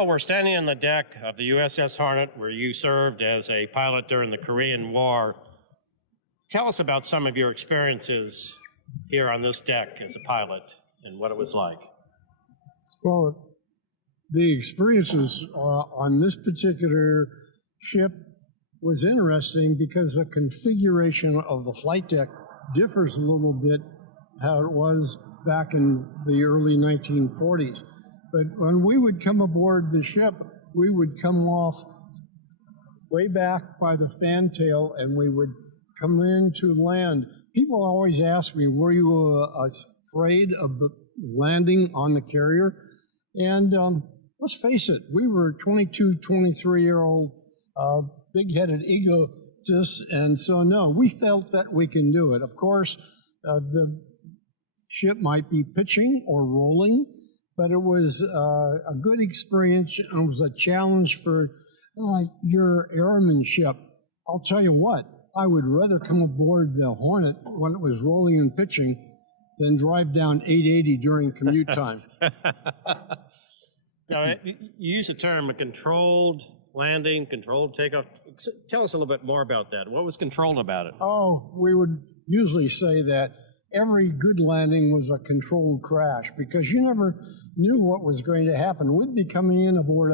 Dale, we're standing on the deck of the USS Hornet, where you served as a pilot during the Korean War. Tell us about some of your experiences here on this deck as a pilot and what it was like. Well, the experiences on this particular ship was interesting because the configuration of the flight deck differs a little bit how it was back in the early 1940s. But when we would come aboard the ship, we would come off way back by the fantail and we would come in to land. People always ask me, were you afraid of landing on the carrier? And let's face it, we were 22, 23-year-old big-headed egotists, and so no, we felt that we can do it. Of course, the ship might be pitching or rolling, but it was a good experience and it was a challenge for your airmanship. I'll tell you what, I would rather come aboard the Hornet when it was rolling and pitching than drive down 880 during commute time. Now, you use the term a controlled landing, controlled takeoff. Tell us a little bit more about that. What was controlled about it? Oh, we would usually say that every good landing was a controlled crash because you never knew what was going to happen. We'd be coming in aboard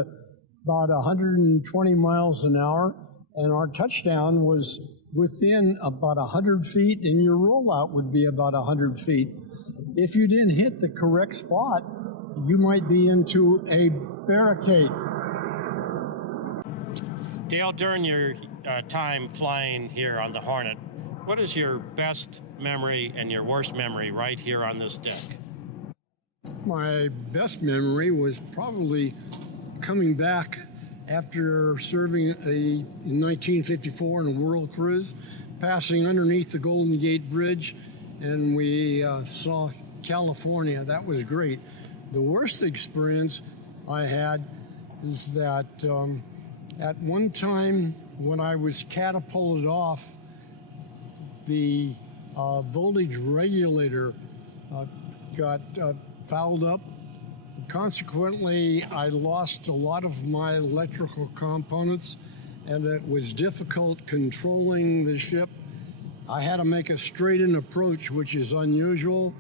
about 120 miles an hour, and our touchdown was within about 100 feet, and your rollout would be about 100 feet. If you didn't hit the correct spot, you might be into a barricade. Dale, during your time flying here on the Hornet, what is your best memory and your worst memory right here on this deck? My best memory was probably coming back after serving in 1954 in a world cruise, passing underneath the Golden Gate Bridge, and we saw California. That was great. The worst experience I had is that at one time when I was catapulted off, the voltage regulator got fouled up. Consequently, I lost a lot of my electrical components, and it was difficult controlling the ship. I had to make a straight-in approach, which is unusual.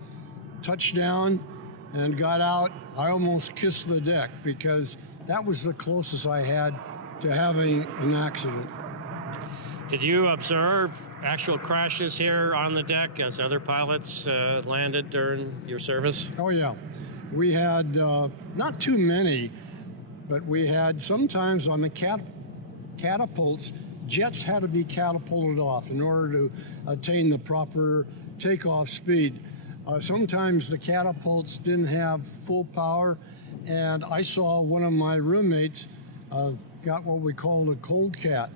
Touchdown and got out. I almost kissed the deck because that was the closest I had to having an accident. Did you observe actual crashes here on the deck as other pilots landed during your service? Oh, yeah. We had not too many, but we had sometimes on the catapults, jets had to be catapulted off in order to attain the proper takeoff speed. Sometimes the catapults didn't have full power, and I saw one of my roommates got what we called a cold cat.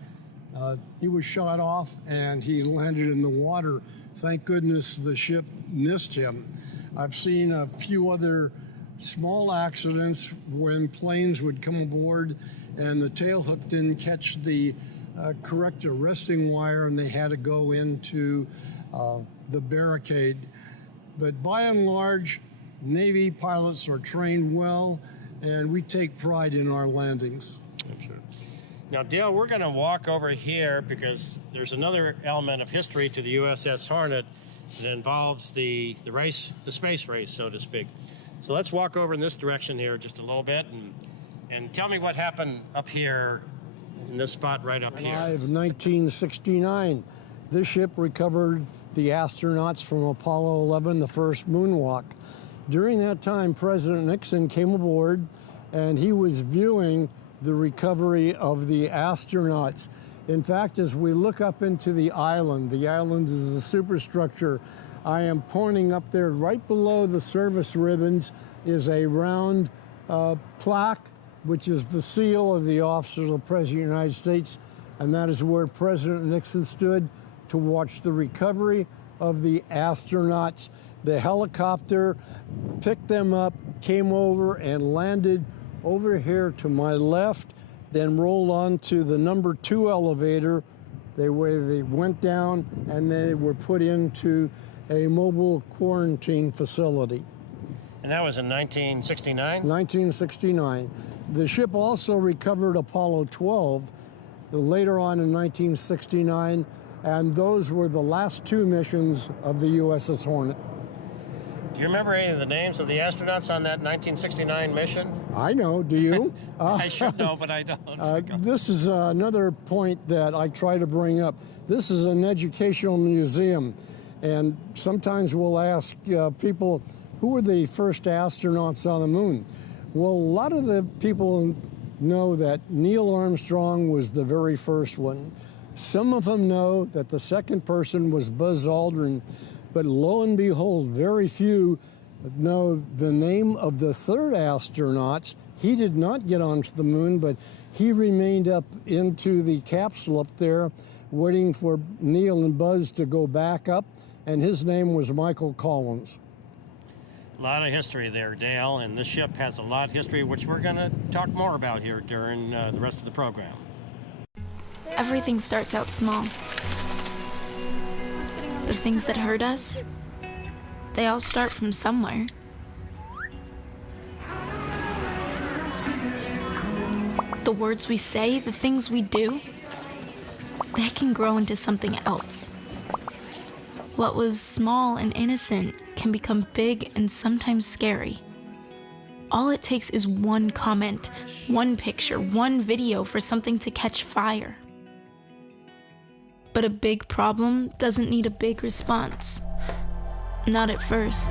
He was shot off and he landed in the water. Thank goodness the ship missed him. I've seen a few other small accidents when planes would come aboard and the tail hook didn't catch the correct arresting wire and they had to go into the barricade. But by and large, Navy pilots are trained well, and we take pride in our landings. I'm sure. Now, Dale, we're going to walk over here because there's another element of history to the USS Hornet that involves the race, the space race, so to speak. So let's walk over in this direction here just a little bit and tell me what happened up here in this spot right up here. July of 1969, this ship recovered the astronauts from Apollo 11, the first moonwalk. During that time, President Nixon came aboard and he was viewing the recovery of the astronauts. In fact, as we look up into the island is a superstructure. I am pointing up there right below the service ribbons is a round plaque, which is the seal of the officers of the President of the United States, and that is where President Nixon stood to watch the recovery of the astronauts. The helicopter picked them up, came over and landed over here to my left, then rolled on to the number 2 elevator. They went down and they were put into a mobile quarantine facility. And that was in 1969? 1969. The ship also recovered Apollo 12 later on in 1969, and those were the last two missions of the USS Hornet. Do you remember any of the names of the astronauts on that 1969 mission? I know, do you? I should know, but I don't. This is another point that I try to bring up. This is an educational museum, and sometimes we'll ask people, who were the first astronauts on the moon? Well, a lot of the people know that Neil Armstrong was the very first one. Some of them know that the second person was Buzz Aldrin, but lo and behold, very few know the name of the third astronaut. He did not get onto the moon, but he remained up into the capsule up there, waiting for Neil and Buzz to go back up, and his name was Michael Collins. A lot of history there, Dale, and this ship has a lot of history, which we're going to talk more about here during the rest of the program. Everything starts out small. The things that hurt us, they all start from somewhere. The words we say, the things we do, they can grow into something else. What was small and innocent can become big and sometimes scary. All it takes is one comment, one picture, one video for something to catch fire. But a big problem doesn't need a big response. Not at first.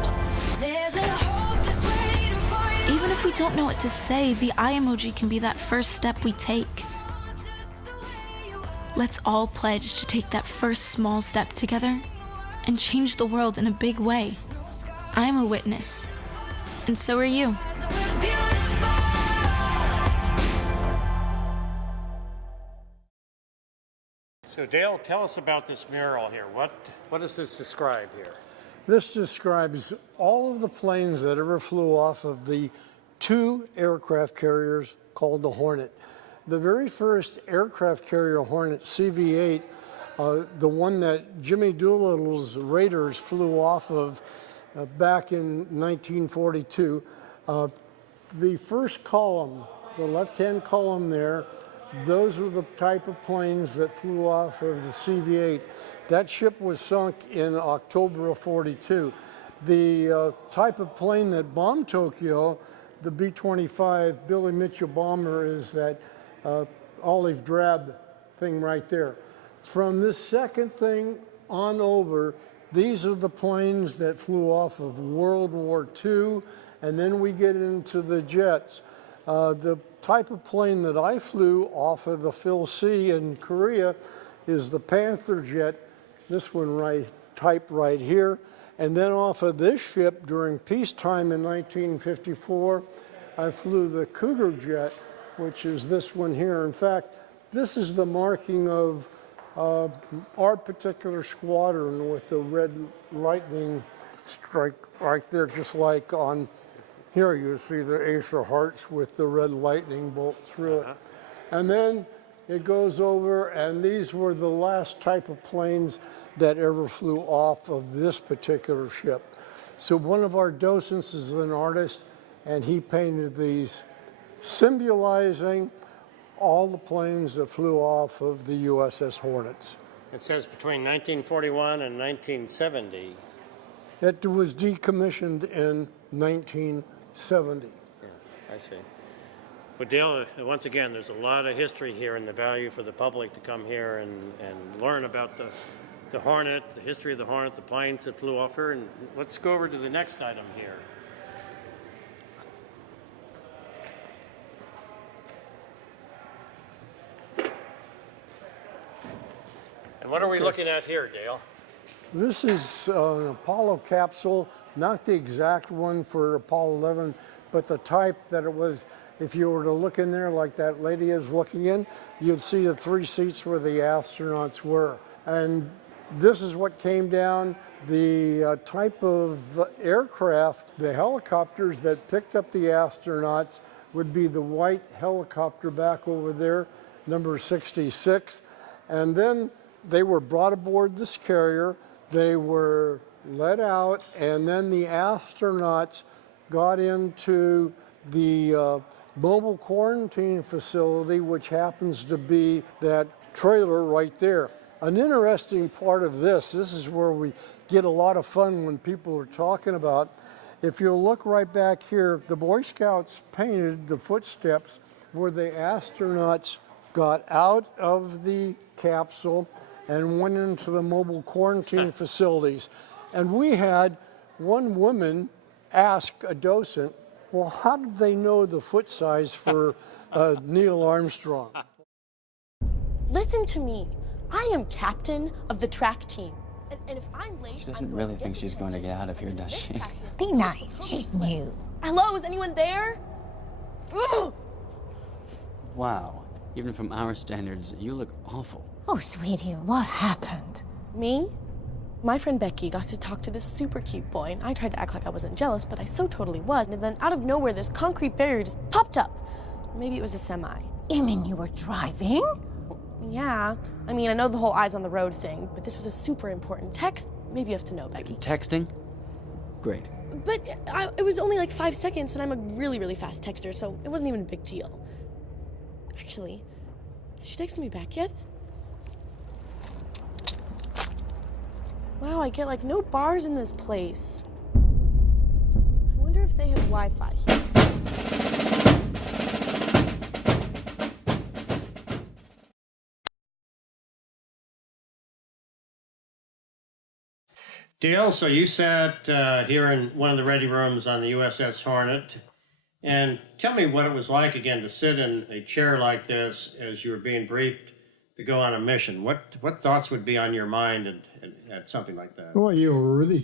Even if we don't know what to say, the eye emoji can be that first step we take. Let's all pledge to take that first small step together and change the world in a big way. I'm a witness, and so are you. So Dale, tell us about this mural here. What does this describe here? This describes all of the planes that ever flew off of the two aircraft carriers called the Hornet. The very first aircraft carrier Hornet, CV-8, the one that Jimmy Doolittle's Raiders flew off of back in 1942. The first column, the left-hand column there, those were the type of planes that flew off of the CV-8. That ship was sunk in October of 42. The type of plane that bombed Tokyo, the B-25 Billy Mitchell bomber, is that olive drab thing right there. From this second thing on over, these are the planes that flew off of World War II, and then we get into the jets. The type of plane that I flew off of the Phil C in Korea is the Panther jet, this one type right here. And then off of this ship during peacetime in 1954, I flew the Cougar jet, which is this one here. In fact, this is the marking of our particular squadron with the red lightning strike right there, just like on here you see the Ace of Hearts with the red lightning bolt through it. And then it goes over, and these were the last type of planes that ever flew off of this particular ship. So one of our docents is an artist, and he painted these symbolizing all the planes that flew off of the USS Hornets. It says between 1941 and 1970. It was decommissioned in 1970. Yeah, I see. But Dale, once again, there's a lot of history here and the value for the public to come here and learn about the Hornet, the history of the Hornet, the planes that flew off her. And let's go over to the next item here. And what are we looking at here, Dale? This is an Apollo capsule, not the exact one for Apollo 11, but the type that it was. If you were to look in there like that lady is looking in, you'd see the 3 seats where the astronauts were. And this is what came down. The type of aircraft, the helicopters that picked up the astronauts would be the white helicopter back over there, number 66. And then they were brought aboard this carrier, they were let out, and then the astronauts got into the mobile quarantine facility, which happens to be that trailer right there. An interesting part of this is where we get a lot of fun when people are talking about. If you look right back here, the Boy Scouts painted the footsteps where the astronauts got out of the capsule and went into the mobile quarantine facilities. And we had one woman ask a docent, well, how did they know the foot size for Neil Armstrong? Listen to me. I am captain of the track team. And if I'm late, She doesn't really think she's going to get out of here, does she? Be nice, she's new. Hello, is anyone there? Ugh! Wow. Even from our standards, you look awful. Oh, sweetie, what happened? Me? My friend Becky got to talk to this super cute boy, and I tried to act like I wasn't jealous, but I so totally was. And then out of nowhere, this concrete barrier just popped up. Maybe it was a semi. You mean you were driving? Yeah. I mean, I know the whole eyes on the road thing, but this was a super important text. Maybe you have to know, Becky. Texting? Great. But it was only like 5 seconds, and I'm a really, really fast texter, so it wasn't even a big deal. Actually, has she texted me back yet? Wow, I get like no bars in this place. I wonder if they have Wi-Fi here. Dale, so you sat here in one of the ready rooms on the USS Hornet, and tell me what it was like again to sit in a chair like this as you were being briefed to go on a mission. What thoughts would be on your mind at something like that? Well, you were really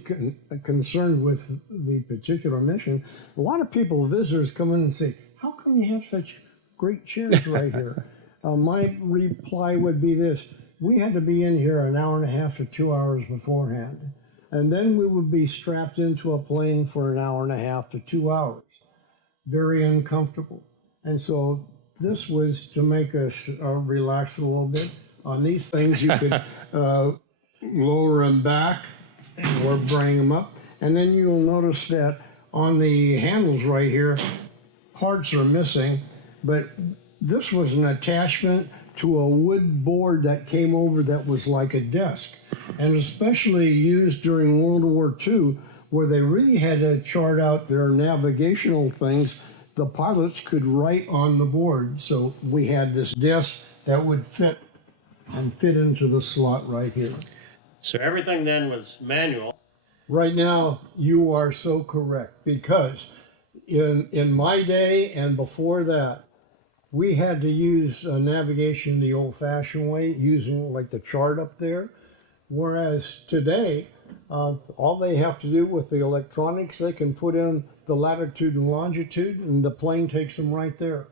concerned with the particular mission. A lot of people, visitors, come in and say, how come you have such great chairs right here? My reply would be this: we had to be in here an hour and a half to 2 hours beforehand. And then we would be strapped into a plane for an hour and a half to 2 hours. Very uncomfortable. And so this was to make us relax a little bit. On these things, you could lower them back or bring them up. And then you'll notice that on the handles right here, parts are missing, but this was an attachment to a wood board that came over that was like a desk, and especially used during World War II, where they really had to chart out their navigational things. The pilots could write on the board, so we had this desk that would fit into the slot right here. So everything then was manual. Right now, you are so correct, because in my day and before that, we had to use navigation the old-fashioned way, using like the chart up there. Whereas today, all they have to do with the electronics, they can put in the latitude and longitude, and the plane takes them right there.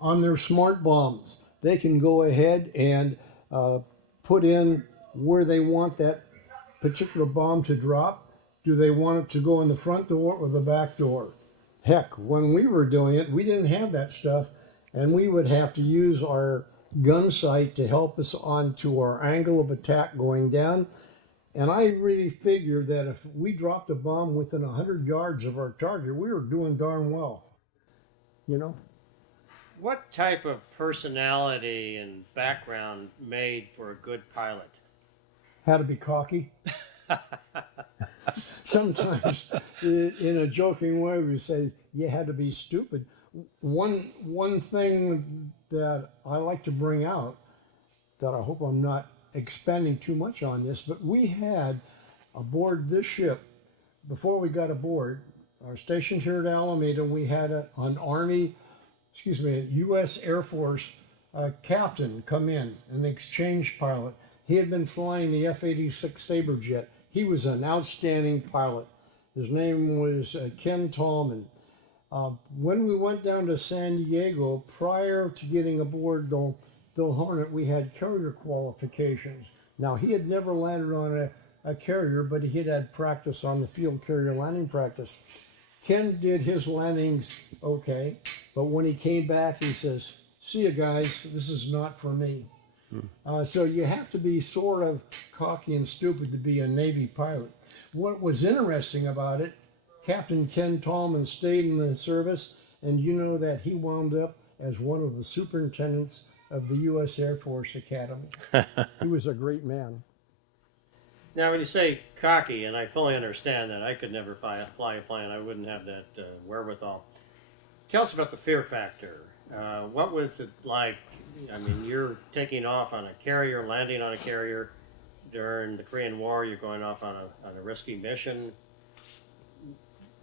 On their smart bombs, they can go ahead and put in where they want that particular bomb to drop. Do they want it to go in the front door or the back door? Heck, when we were doing it, we didn't have that stuff. And we would have to use our gun sight to help us onto our angle of attack going down. And I really figured that if we dropped a bomb within 100 yards of our target, we were doing darn well, you know? What type of personality and background made for a good pilot? Had to be cocky. Sometimes, in a joking way, we say you had to be stupid. One thing that I like to bring out, that I hope I'm not expanding too much on this, but we had aboard this ship, before we got aboard, our stationed here at Alameda, we had an U.S. Air Force captain come in, an exchange pilot. He had been flying the F-86 Sabre jet. He was an outstanding pilot. His name was Ken Tallman. When we went down to San Diego, prior to getting aboard the Hornet, we had carrier qualifications. Now, he had never landed on a carrier, but he had had practice on the field carrier landing practice. Ken did his landings okay, but when he came back, he says, "See you guys, this is not for me." So you have to be sort of cocky and stupid to be a Navy pilot. What was interesting about it, Captain Ken Tallman stayed in the service, and you know that he wound up as one of the superintendents of the U.S. Air Force Academy. He was a great man. Now, when you say cocky, and I fully understand that, I could never fly a plane. I wouldn't have that wherewithal. Tell us about the fear factor. What was it like? I mean, you're taking off on a carrier, landing on a carrier during the Korean War. You're going off on a risky mission.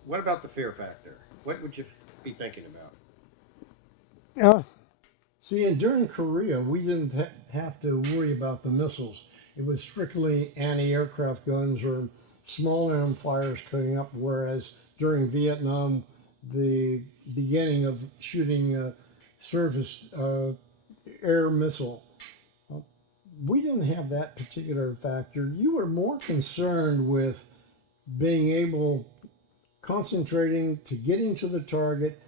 What about the fear factor? What would you be thinking about? See, and during Korea, we didn't have to worry about the missiles. It was strictly anti-aircraft guns or small arm fires coming up, whereas during Vietnam, the beginning of shooting surface air missile, we didn't have that particular factor. You were more concerned with being able, concentrating to getting to the target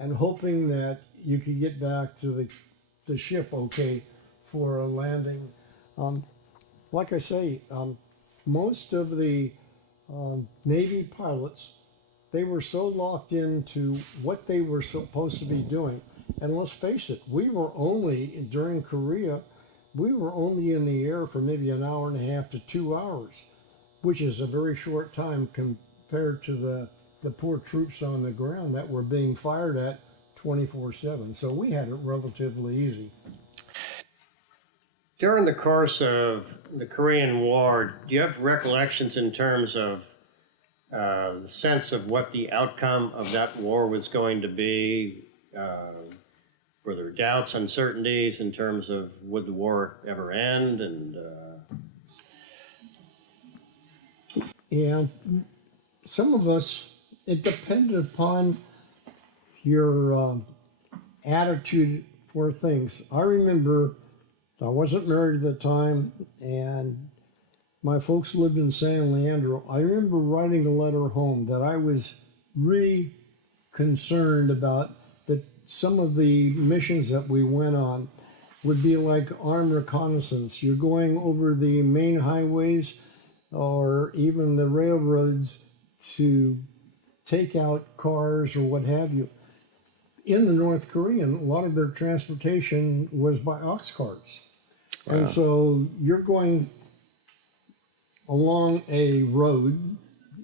and hoping that you could get back to the ship okay for a landing. Like I say, most of the Navy pilots, they were so locked into what they were supposed to be doing. And let's face it, we were only, during Korea, we were only in the air for maybe an hour and a half to 2 hours, which is a very short time compared to the poor troops on the ground that were being fired at 24/7. So we had it relatively easy. During the course of the Korean War, do you have recollections in terms of the sense of what the outcome of that war was going to be? Were there doubts, uncertainties in terms of would the war ever end? And yeah, some of us, it depended upon your attitude for things. I remember I wasn't married at the time, and my folks lived in San Leandro. I remember writing a letter home that I was really concerned about that some of the missions that we went on would be like armed reconnaissance. You're going over the main highways or even the railroads to take out cars or what have you. In the North Korean, a lot of their transportation was by Oxcarts. Wow. And so you're going along a road,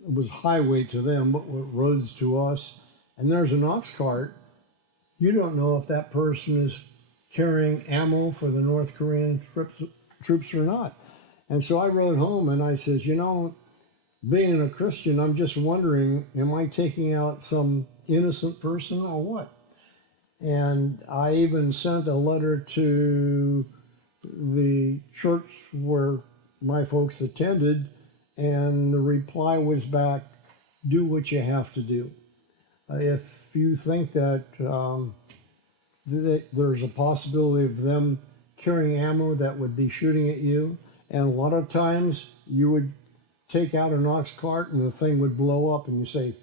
it was highway to them, but roads to us, and there's an Oxcart. You don't know if that person is carrying ammo for the North Korean troops or not. And so I wrote home and I says, you know, being a Christian, I'm just wondering, am I taking out some innocent person or what? And I even sent a letter to the church where my folks attended, and the reply was back, do what you have to do. If you think that there's a possibility of them carrying ammo that would be shooting at you, and a lot of times you would take out an ox cart and the thing would blow up and you say,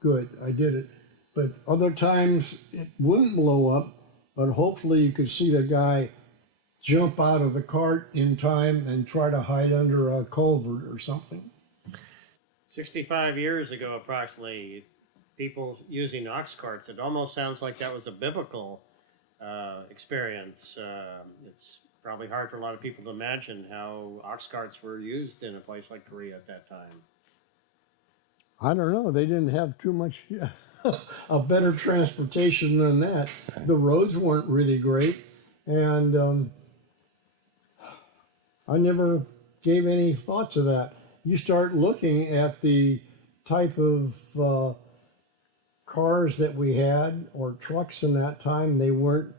good, I did it. But other times it wouldn't blow up, but hopefully you could see the guy jump out of the cart in time and try to hide under a culvert or something. 65 years ago, approximately, people using ox carts, it almost sounds like that was a biblical experience. It's probably hard for a lot of people to imagine how ox carts were used in a place like Korea at that time. I don't know. They didn't have too much a better transportation than that. The roads weren't really great, and I never gave any thought to that. You start looking at the type of cars that we had or trucks in that time, they weren't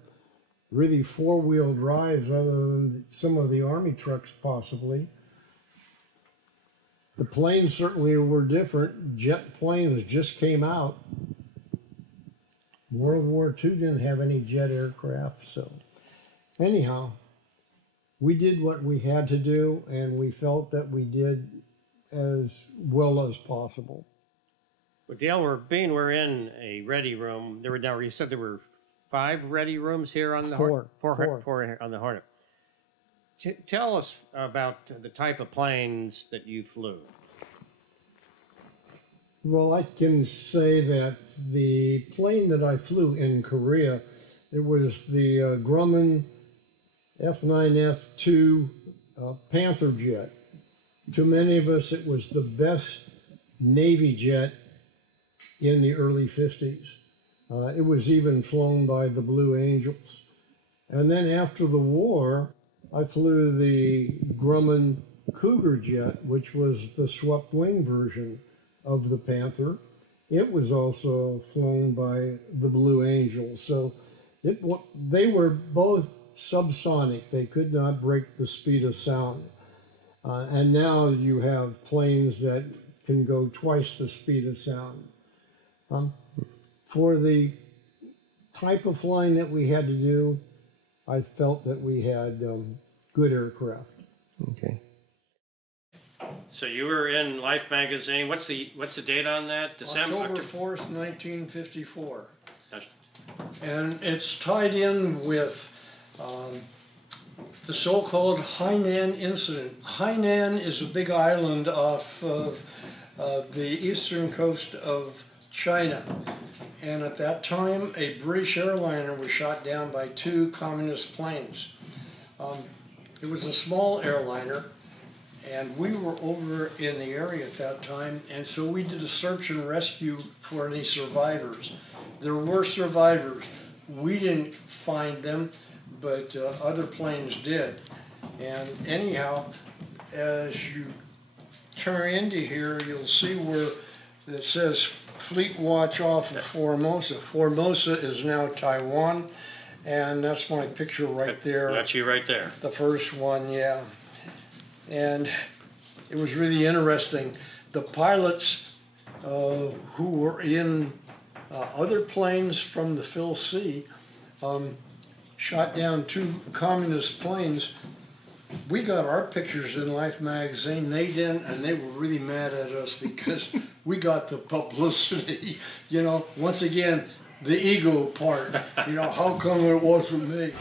really four-wheel drives other than some of the Army trucks possibly. The planes certainly were different. Jet planes just came out. World War II didn't have any jet aircraft, so anyhow, we did what we had to do, and we felt that we did as well as possible. Well, Dale, we're in a ready room. You said there were 5 ready rooms here on the Four on the Hornet. Tell us about the type of planes that you flew. Well, I can say that the plane that I flew in Korea, it was the Grumman F9F2 Panther jet. To many of us, it was the best Navy jet in the early 50s. It was even flown by the Blue Angels. And then after the war, I flew the Grumman Cougar jet, which was the swept wing version of the Panther. It was also flown by the Blue Angels. So they were both subsonic. They could not break the speed of sound. And now you have planes that can go twice the speed of sound. For the type of flying that we had to do, I felt that we had good aircraft. Okay. So you were in Life magazine. What's the date on that? October 4th, 1954. That's- And it's tied in with the so-called Hainan Incident. Hainan is a big island off of the eastern coast of China. And at that time, a British airliner was shot down by two communist planes. It was a small airliner, and we were over in the area at that time, and so we did a search and rescue for any survivors. There were survivors. We didn't find them, but other planes did. And anyhow, as you turn into here, you'll see where it says Fleet Watch off of Formosa. Formosa is now Taiwan, and that's my picture right there. That's you right there. The first one, yeah. And it was really interesting. The pilots who were in other planes from the Phil C shot down two communist planes. We got our pictures in Life magazine. They didn't, and they were really mad at us because we got the publicity. You know, once again, the ego part. You know, how come it wasn't me?